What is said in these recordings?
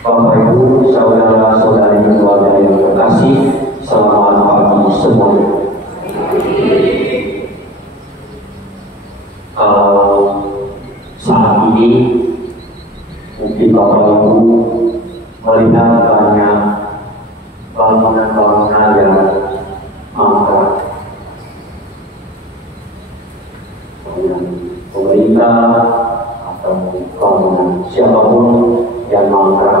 Bapak Ibu, saudara-saudari keluarga yang terkasih, selamat pagi semuanya. Saat ini mungkin Bapak Ibu melihat banyak bangunan-bangunan yang mangkrak. Pemerintah atau bangunan siapapun yang mangkrak.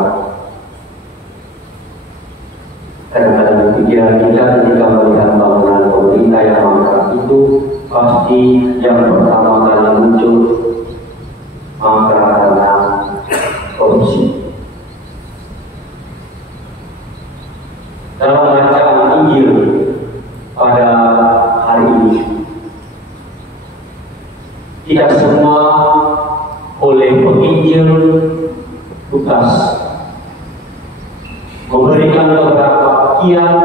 Kadang-kadang pikiran kita ketika melihat bangunan pemerintah yang mangkrak itu pasti yang pertama kali muncul mangkrak karena korupsi. Dalam bacaan Injil pada hari ini, tidak semua oleh penginjil tugas memberikan beberapa kiat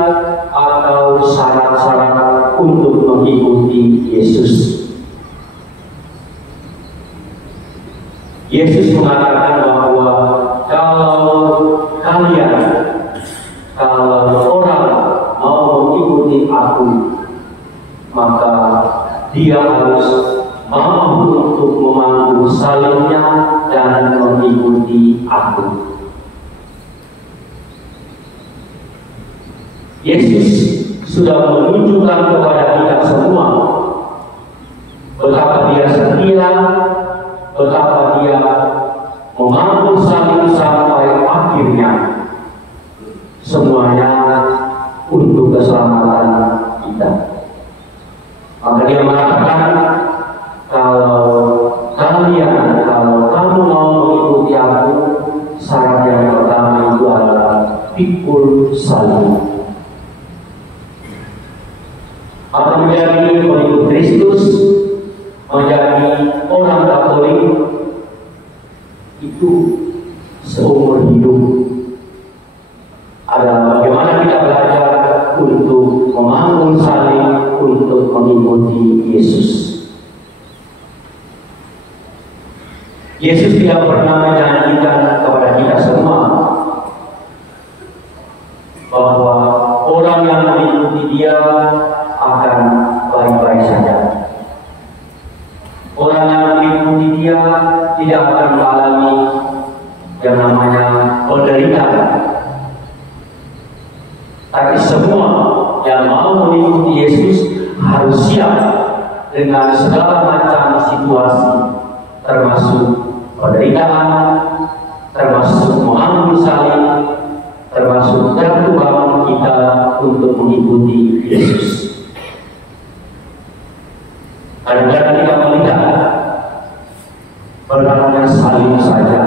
atau syarat-syarat untuk mengikuti Yesus. Yesus mengatakan bahwa kalau orang mau mengikuti Aku, maka dia harus mampu untuk memangku salibnya dan mengikuti Aku. Yesus sudah menunjukkan kepada kita semua betapa dia setia, betapa dia memangku salib sampai akhirnya, semuanya untuk keselamatan kita. Maka dia mengatakan, kalau kamu mau mengikuti Aku, syarat yang pertama itu adalah pikul salib. Atau menjadi pengikut Kristus, menjadi orang Katolik itu seumur hidup adalah bagaimana kita belajar untuk memangku salib, untuk mengikuti Yesus. Yesus tidak pernah menjanjikan kepada kita semua bahwa orang yang mengikuti Dia akan baik-baik saja. Orang yang mengikuti Dia tidak akan mengalami yang namanya penderitaan. Tapi semua yang mau mengikuti Yesus harus siap dengan segala macam situasi, termasuk penderitaan, termasuk mengambil salib, termasuk jatuh bangun kita untuk mengikuti Yesus. Kadang-kadang kita melihat beratnya salib saja,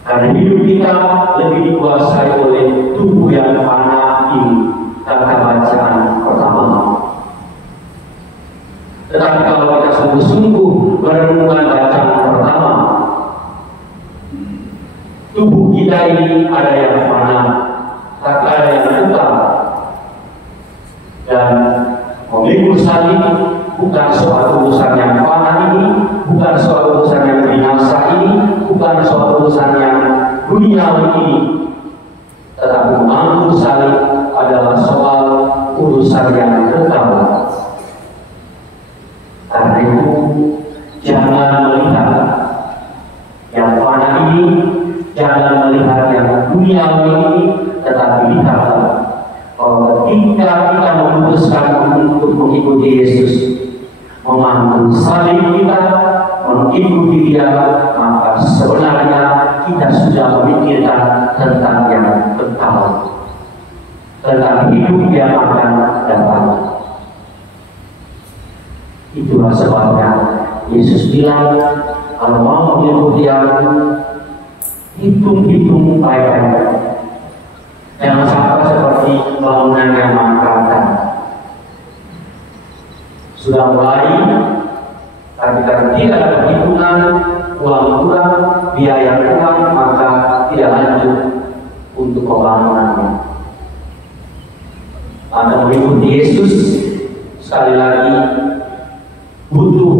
karena hidup kita lebih dikuasai oleh tubuh yang fana ini, kata bacaan pertama. Tetapi kalau kita sungguh-sungguh merenungkan bacaan pertama, tubuh kita ini ada yang fana, tapi ada yang kekal. Dan memikul salib bukan soal urusan yang fana ini, bukan soal urusan yang binasa ini, bukan soal urusan yang duniawi ini, tetapi memangku salib adalah soal urusan yang kekal. Karena itu jangan melihat yang fana ini, jangan melihat yang duniawi ini, tetapi lihatlah bahwa ketika kita memutuskan untuk mengikuti Yesus, memangku salib kita, mengikuti Dia, maka sebenarnya kita sudah memikirkan tentang yang kekal, tentang hidup yang akan datang. Itulah sebabnya Yesus bilang, kalau mau mengikuti Aku, hitung-hitung baik-baik. Jangan sampai seperti bangunan yang mangkrak. Sudah mulai, tapi karena tidak ada perhitungan, uang kurang, biaya kurang, maka tidak lanjut untuk pembangunannya. Anda mengikuti Yesus, sekali lagi butuh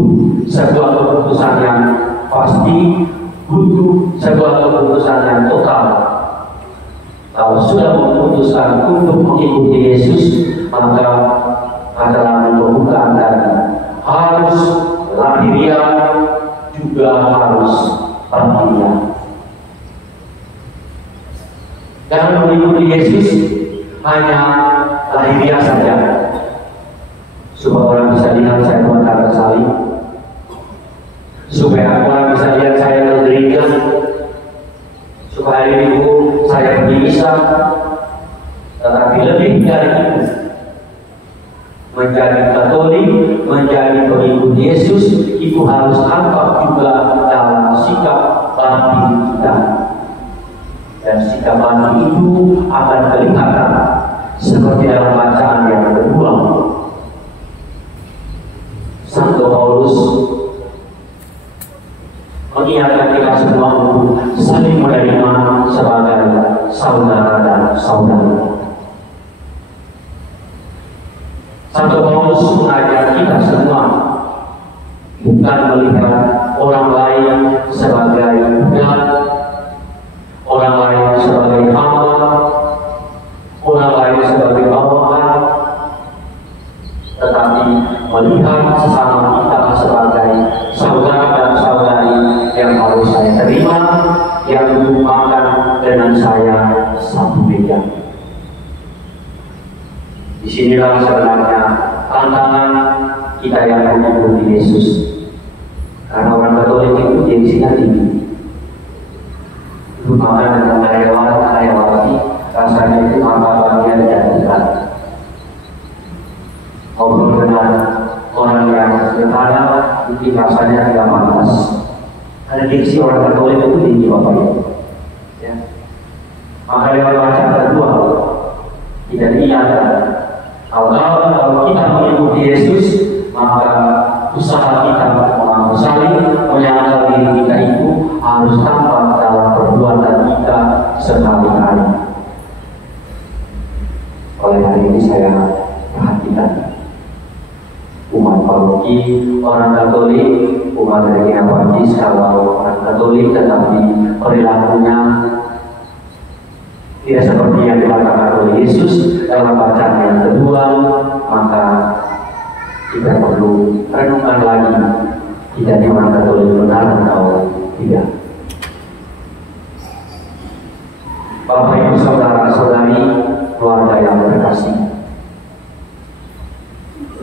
sebuah keputusan yang pasti, butuh sebuah keputusan yang total. Kalau sudah memutuskan untuk mengikuti Yesus, maka adalah pembukaan tadi harus lahiriah, juga harus batiniah. Jangan mengikuti Yesus hanya lahiriah saja, supaya orang bisa lihat saya mengangkat salib, supaya orang bisa lihat saya ke gereja, supaya hari Minggu saya pergi misa. Tetapi lebih dari itu, menjadi Katolik, menjadi pengikut Yesus, itu harus tampak juga dalam sikap batin kita. Dan sikap batin itu akan kelihatan seperti dalam bacaan yang kedua. Santo Paulus mengingatkan kita semua untuk saling menerima sebagai saudara dan saudara. Santo Paulus mengajar kita semua bukan melihat orang lain sebagai budak, orang lain sebagai hamba, orang lain sebagai bawahan, tetapi melihat sesama kita sebagai saudara dan saudari yang harus saya terima, yang makan dengan saya satu meja. Disinilah sebenarnya tantangan kita yang mengikuti Yesus, karena orang Katolik itu gengsinya tinggi. Itu makan dengan karyawati, rasanya itu martabatnya dijadikan. Ngobrol dengan orang yang sederhana, itu rasanya tidak pantas. Ada gengsi orang Katolik itu tinggi, Bapak Ibu. Ya. Maka lewat bacaan kedua tidak diingatkan. Kalau kita mengikuti Yesus, maka usaha kita mengaku salib, menyangkal diri kita itu harus tampak dalam perbuatan kita sehari-hari. Oleh hari ini saya perhatikan umat paroki, orang Katolik, umat Regina Pacis, kalau orang Katolik tetapi perilakunya tidak seperti yang dikatakan oleh Yesus dalam bacaan yang kedua, maka kita perlu renungkan lagi, kita di orang Katolik benar atau tidak. Bapak Ibu saudara-saudari, keluarga yang terkasih,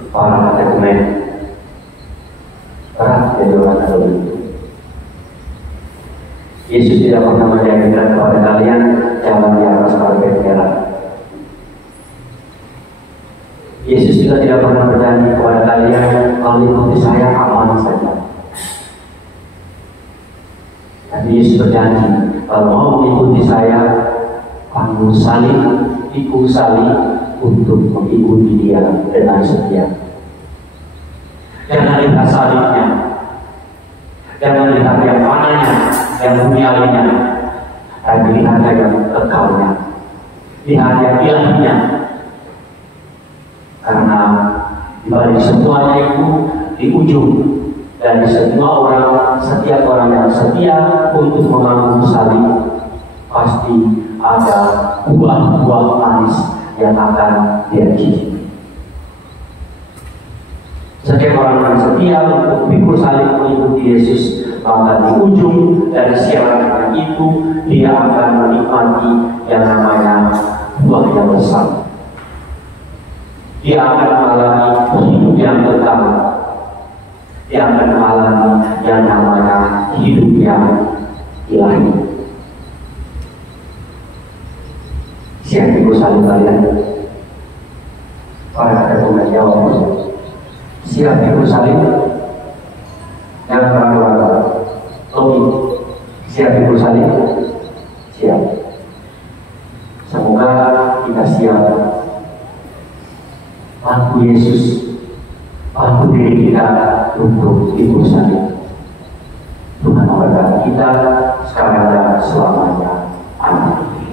para katekumen, berat jadi orang Katolik. Yesus tidak pernah menjanjikan kepada kalian jalan di atas karpet merah. Yesus juga tidak pernah berjanji kepada kalian kalau ikuti saya aman saja. Tapi Yesus berjanji kalau mau mengikuti saya, panggul salib, pikul salib untuk mengikuti Dia dengan setia. Jangan lihat salibnya, jangan lihat yang mananya, yang duniawinya, tapi lihat yang kekalnya, lihat yang ilahinya. Karena di balik semuanya itu, di ujung dari semua orang, setiap orang yang setia untuk mengambil salib, pasti ada buah-buah manis yang akan dia cicipi. Setiap orang yang setia untuk pikul salib mengikuti Yesus, maka di ujung dari siaran itu dia akan menikmati yang namanya buah yang besar. Dia akan mengalami hidup yang kekal. Dia akan mengalami yang namanya hidup yang ilahi. Siap pikul salib kalian? Para katekumen jawab. Siap pikul salib? Jangan ragu-ragu. Oke, siap pikul salib? Siap. Semoga kita siap bantu Yesus, bantu diri kita untuk pikul salib. Tuhan memberkati kita sekarang dan selamanya. Amin.